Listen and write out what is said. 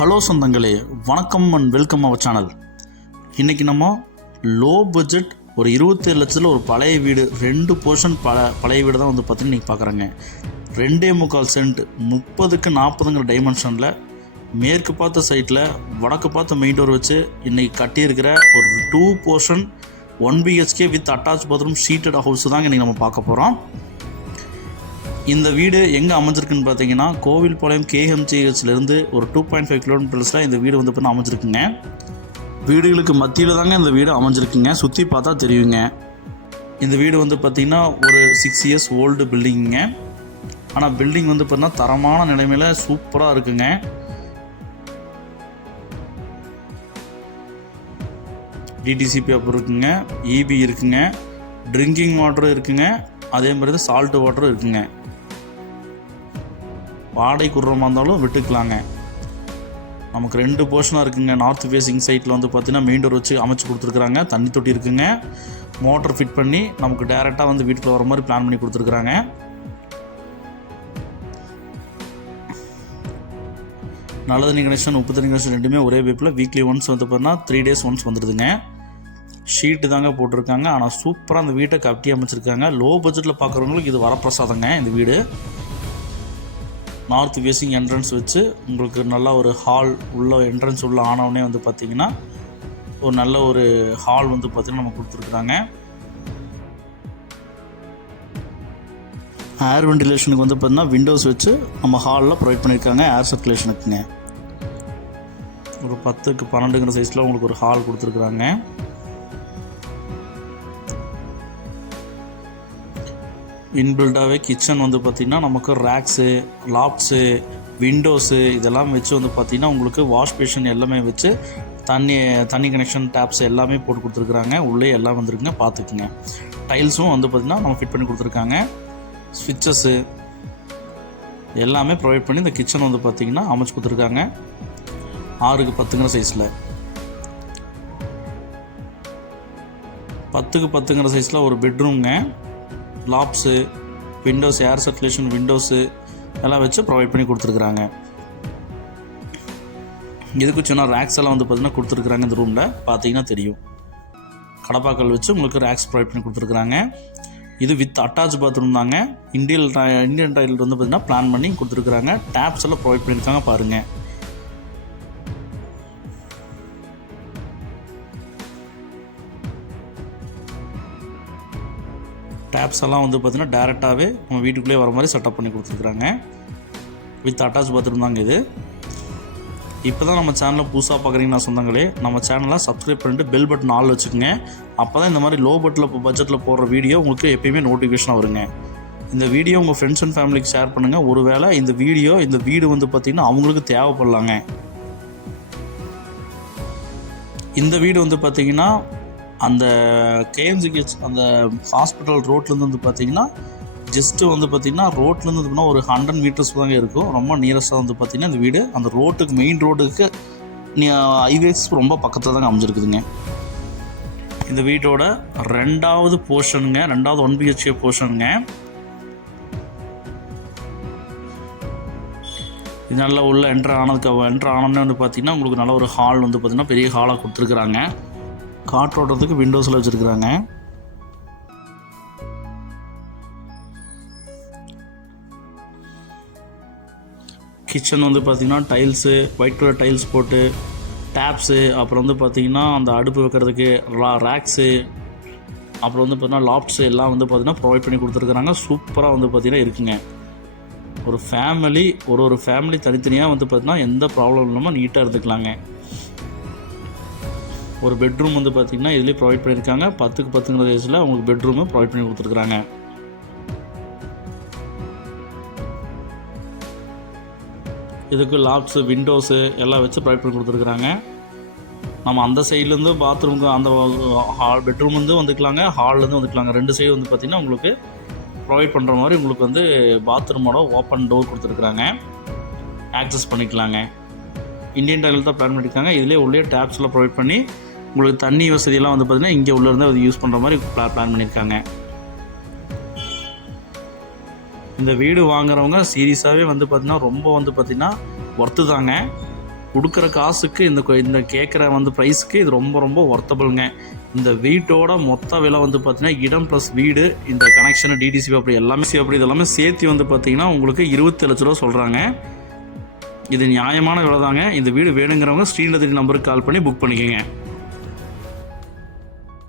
Hello சொந்தங்களே, வணக்கம் and welcome our channel. இன்றைக்கி நம்ம லோ பட்ஜெட் ஒரு 27 லட்சத்தில் ஒரு பழைய வீடு 2 போர்ஷன் பழைய வீடு தான் வந்து பார்த்திங்கன்னா இன்றைக்கி பார்க்குறாங்க. 2.25 சென்ட் 30க்கு 40ங்கிற டைமென்ஷனில் மேற்கு பார்த்த சைட்டில் வடக்கு பார்த்த மெயின் டோர் வச்சு இன்றைக்கி கட்டியிருக்கிற ஒரு 2 portion 1 BHK with attach bathroom sheeted house தாங்க இன்றைக்கி நம்ம பார்க்க போகிறோம். இந்த வீடு எங்கே அமைஞ்சிருக்குன்னு பார்த்தீங்கன்னா கோவில்பாளையம் KMGHலேருந்து ஒரு 2.5 கிலோமீட்டர்ஸில் இந்த வீடு வந்து பார்த்தீங்கன்னா அமைஞ்சிருக்குங்க. வீடுகளுக்கு மத்தியில் தாங்க இந்த வீடு அமைஞ்சிருக்குங்க. சுற்றி பார்த்தா தெரியுங்க. இந்த வீடு வந்து பார்த்திங்கன்னா ஒரு 6 இயர்ஸ் ஓல்டு பில்டிங்குங்க. ஆனால் பில்டிங் வந்து பார்த்தீங்கன்னா தரமான நிலைமையில் சூப்பராக இருக்குங்க. DTCP அப்புறம் இருக்குங்க, EB இருக்குங்க, ட்ரிங்கிங் வாட்டரும் இருக்குங்க, அதே மாதிரி தான் சால்ட் வாட்டரும் இருக்குங்க. வாடகை குடுறமாக இருந்தாலும் விட்டுக்கலாங்க. நமக்கு 2 போர்ஷனாக இருக்குங்க. நார்த் ஃபேஸிங் சைட்டில் வந்து பார்த்திங்கன்னா மெயின் டோர் வச்சு அமைச்சு கொடுத்துருக்குறாங்க. தண்ணி தொட்டி இருக்குங்க. மோட்டர் ஃபிட் பண்ணி நமக்கு டேரெக்டாக வந்து வீட்டுக்குள்ள வர மாதிரி பிளான் பண்ணி கொடுத்துருக்குறாங்க. நல்ல தண்ணி கனெக்ஷன், உப்பு தண்ணி கனெக்ஷன் ரெண்டுமே ஒரே பைப்பில் வீக்லி ஒன்ஸ் வந்து பார்த்தீங்கன்னா 3 days ஒன்ஸ் வந்துடுதுங்க. ஷீட்டு தாங்க போட்டிருக்காங்க. ஆனால் சூப்பராக அந்த வீட்டை கட்டி அமைச்சிருக்காங்க. லோ பட்ஜெட்டில் பார்க்குறவங்களுக்கு இது வரப்பிரசாதங்க. இந்த வீடு நார்த் ஃபேஸிங் என்ட்ரன்ஸ் வச்சு உங்களுக்கு நல்லா ஒரு ஹால் உள்ள என்ட்ரன்ஸ் உள்ள ஆனவுடனே வந்து பார்த்திங்கன்னா ஒரு நல்ல ஒரு ஹால் வந்து பார்த்திங்கன்னா நம்ம கொடுத்துருக்குறாங்க. ஏர் வென்டிலேஷனுக்கு வந்து பார்த்திங்கன்னா விண்டோஸ் வச்சு நம்ம ஹாலில் ப்ரொவைட் பண்ணியிருக்காங்க. ஏர் சர்க்குலேஷனுக்குங்க ஒரு 10க்கு 12ங்கிற சைஸில் உங்களுக்கு ஒரு ஹால் கொடுத்துருக்குறாங்க. இன்பில்டாகவே கிச்சன் வந்து பார்த்திங்கன்னா நமக்கு ரேக்ஸு, லாப்ஸு, விண்டோஸு இதெல்லாம் வச்சு வந்து பார்த்திங்கன்னா உங்களுக்கு வாஷ் பேஷன் எல்லாமே வச்சு தண்ணி கனெக்ஷன் டேப்ஸ் எல்லாமே போட்டு கொடுத்துருக்குறாங்க. உள்ளே எல்லாம் வந்துருக்குங்க, பார்த்துக்குங்க. டைல்ஸும் வந்து பார்த்திங்கன்னா நம்ம ஃபிட் பண்ணி கொடுத்துருக்காங்க. ஸ்விட்சஸ்ஸு எல்லாமே ப்ரொவைட் பண்ணி இந்த கிச்சன் வந்து பார்த்திங்கன்னா அமைச்சு கொடுத்துருக்காங்க. 6க்கு 10ங்கிற சைஸில் 10க்கு 10ங்கிற சைஸில் ஒரு பெட்ரூம்ங்க. லாப்ஸு, விண்டோஸ், ஏர் சர்க்குலேஷன் விண்டோஸு எல்லாம் வச்சு ப்ரொவைட் பண்ணி கொடுத்துருக்குறாங்க. இதுக்கு சின்ன ரேக்ஸ் எல்லாம் வந்து பார்த்திங்கன்னா கொடுத்துருக்குறாங்க. இந்த ரூமில் பார்த்தீங்கன்னா தெரியும். கடப்பாக்கள் வச்சு உங்களுக்கு ரேக்ஸ் ப்ரொவைட் பண்ணி கொடுத்துருக்குறாங்க. இது வித் அட்டாச் பாத்ரூம் தாங்க. இந்தியன் டாய்லெட் வந்து பார்த்திங்கன்னா பிளான் பண்ணி கொடுத்துருக்குறாங்க. டேப்ஸ் எல்லாம் ப்ரொவைட் பண்ணியிருக்காங்க பாருங்கள். டேப்ஸ் எல்லாம் வந்து பார்த்திங்கன்னா டேரெக்டாகவே நம்ம வீட்டுக்குள்ளே வர மாதிரி செட்டப் பண்ணி கொடுத்துருக்குறாங்க. வித் அட்டாச் பாத்ரூம் தாங்க இது. இப்போ தான் நம்ம சேனலை புதுசாக பார்க்குறீங்கன்னா சொந்தங்களே, நம்ம சேனலை சப்ஸ்கிரைப் பண்ணிட்டு பெல் பட்டன் ஆல் வச்சுக்கோங்க. அப்போ தான் இந்த மாதிரி லோ பட்ஜெட்டில் போடுற வீடியோ உங்களுக்கு எப்பயுமே நோட்டிஃபிகேஷன் வருங்க. இந்த வீடியோ உங்கள் ஃப்ரெண்ட்ஸ் அண்ட் ஃபேமிலிக்கு ஷேர் பண்ணுங்கள். ஒருவேளை இந்த வீடு வந்து பார்த்திங்கன்னா அவங்களுக்கு தேவைப்படலாங்க. இந்த வீடு வந்து பார்த்திங்கன்னா அந்த KMGH அந்த ஹாஸ்பிட்டல் ரோட்லேருந்து வந்து பார்த்திங்கன்னா ஜஸ்ட்டு வந்து பார்த்திங்கன்னா ரோட்லேருந்து வந்து ஒரு 100 மீட்டர்ஸ் தாங்க இருக்கும். ரொம்ப நியரஸ்ட்டாக வந்து பார்த்திங்கன்னா இந்த வீடு அந்த ரோட்டுக்கு மெயின் ரோட்டுக்கு ஹைவேஸ் ரொம்ப பக்கத்தில் தாங்க அமைஞ்சிருக்குதுங்க. இந்த வீட்டோட 2வது போர்ஷனுங்க, 2வது 1 BHK போர்ஷனுங்க. இது நல்லா உள்ள என்ட்ரு ஆனோடனே வந்து பார்த்திங்கன்னா உங்களுக்கு நல்ல ஒரு ஹால் வந்து பார்த்திங்கன்னா பெரிய ஹாலாக கொடுத்துருக்குறாங்க. காற்றோட்டத்துக்கு விண்டோஸில் வச்சுருக்குறாங்க. கிச்சன் வந்து பார்த்திங்கன்னா டைல்ஸு, ஒயிட் கலர் டைல்ஸ் போட்டு டேப்ஸு, அப்புறம் வந்து பார்த்திங்கன்னா அந்த அடுப்பு வைக்கிறதுக்கு ரேக்ஸு, அப்புறம் வந்து பார்த்திங்கன்னா லாப்ஸு எல்லாம் வந்து பார்த்திங்கன்னா ப்ரொவைட் பண்ணி கொடுத்துருக்குறாங்க. சூப்பராக வந்து பார்த்திங்கன்னா இருக்குங்க. ஒரு ஃபேமிலி தனித்தனியாக வந்து பார்த்திங்கன்னா எந்த ப்ராப்ளம் இல்லாமல் நீட்டாக இருந்துக்கலாங்க. ஒரு பெட்ரூம் வந்து பார்த்திங்கன்னா இதுலேயே ப்ரொவைட் பண்ணியிருக்காங்க. 10க்கு 10ங்கிற சைஸில் உங்களுக்கு பெட்ரூமு ப்ரொவைட் பண்ணி கொடுத்துருக்குறாங்க. இதுக்கு லாப்ஸு, விண்டோஸு எல்லாம் வச்சு ப்ரொவைட் பண்ணி கொடுத்துருக்குறாங்க. நம்ம அந்த சைட்லேருந்து பாத்ரூமுக்கு அந்த பெட்ரூம் வந்து வந்துக்கலாங்க, ஹால்லேருந்து வந்துக்கலாங்க. 2 சைடு வந்து பார்த்திங்கன்னா உங்களுக்கு ப்ரொவைட் பண்ணுற மாதிரி உங்களுக்கு வந்து பாத்ரூமோட ஓப்பன் டோர் கொடுத்துருக்குறாங்க. ஆக்சஸ் பண்ணிக்கலாங்க. இந்தியன் டாய்லெட் தான் பிளான் பண்ணியிருக்காங்க. இதிலே உள்ளே டேப்ஸ்லாம் ப்ரொவைட் பண்ணி உங்களுக்கு தண்ணி வசதியெல்லாம் வந்து பார்த்திங்கன்னா இங்கே உள்ளேருந்து அது யூஸ் பண்ணுற மாதிரி பிளான் பண்ணியிருக்காங்க. இந்த வீடு வாங்குறவங்க சீரியஸாகவே வந்து பார்த்திங்கன்னா ரொம்ப வந்து பார்த்திங்கன்னா ஒர்த்து தாங்க. கொடுக்குற காசுக்கு இந்த கேட்குற வந்து ப்ரைஸ்க்கு இது ரொம்ப ரொம்ப ஒர்த்தபிளுங்க. இந்த வீட்டோட மொத்த விலை வந்து பார்த்தீங்கன்னா இடம் ப்ளஸ் வீடு, இந்த கனெக்ஷனு, டிடிசி அப்படி இதெல்லாமே சேர்த்து வந்து பார்த்தீங்கன்னா உங்களுக்கு 27 லட்ச ரூபா சொல்கிறாங்க. இது நியாயமான விலை தாங்க. இந்த வீடு வேணுங்கிறவங்க ஸ்க்ரீனில் நம்பருக்கு கால் பண்ணி புக் பண்ணிக்கோங்க.